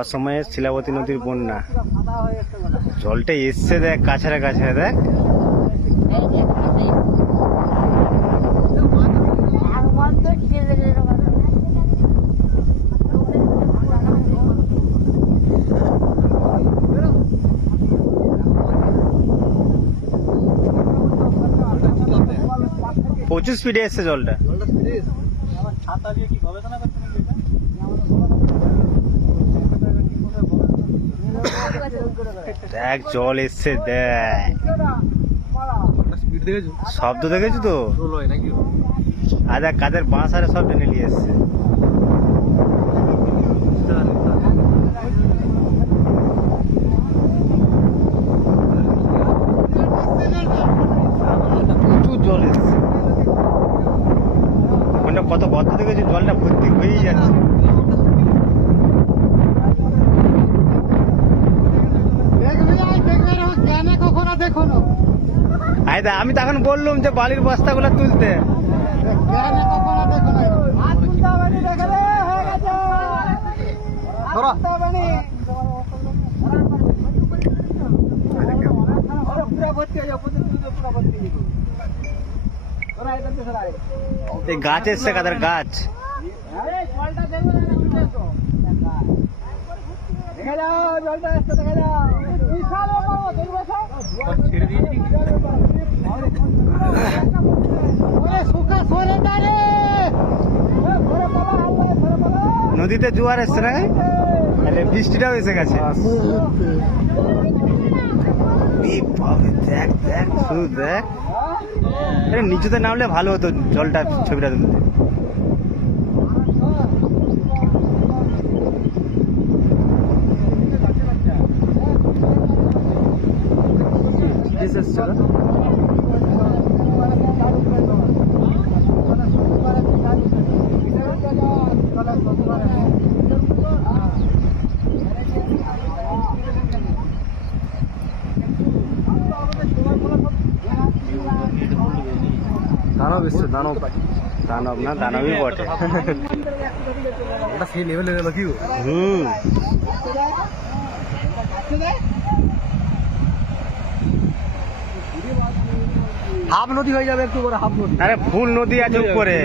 অসময়ে শিলাবতী নদীর বন্যা। জলটা এসছে দেখ কাছারে কাছারে দেখ। প্রচুর স্পিডে এসছে জলটা। দেখ জল এসছে দেখ। দেখেছ? শব্দ দেখেছ তো? আর দেখ কাদের বাঁশ আরে সব টেনে নিয়ে এসছে। জল এসছে। ওখানটা কত গর্ত দেখেছ? জলটা ভর্তি হয়েই যাচ্ছে। আয় আমি তখন বললুম যে বালির বস্তাগুলো তুলতে। গাছ এসছে কাদের গাছ? দেখা জলটা ছেড়ে দিয়েছি। নদীতে জোয়ার এসছে না? বৃষ্টিটাও এসে গেছে। দেখ দেখ, শুধু দেখ। নিচুতে নামলে ভালো হতো জলটা ছবিটা তুলতে। দানব এসছে দানব। দানব না দানবই বটে। ওটা সেই লেভেলের এলো হুম। হাফ নদী হয়ে যাবে একটু করে হাফ নদী। আরে ফুল নদী আছে উপরে।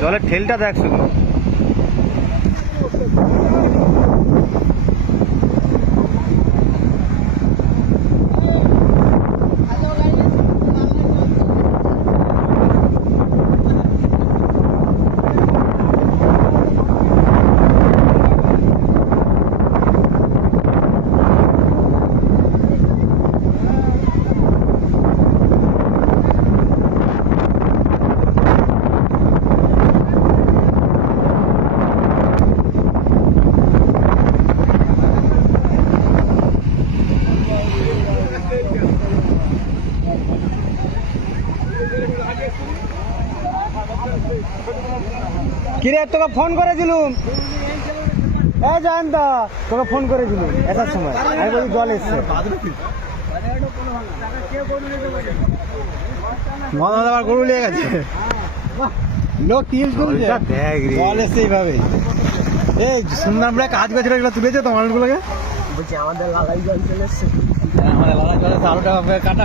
জলের ঠেলটা দেখ শুধু। কিরে তোকে ফোন করেছিলুম। এ জয়ন্ত তোকে ফোন করেছিলুম এটার সময়। আমি বলি জল এসছে। আবার গরু নিয়ে গেছে। লোক টিল তুলছে দেখ রে। জল এসছে এইভাবে। এই সুন্দর বলে কাজ এগুলো তুলেছে তো মানুষগুলোকে? বলছি আমাদের লালাই জল চলে এসছে। আমাদের লালা জলে আলোটা কাটা।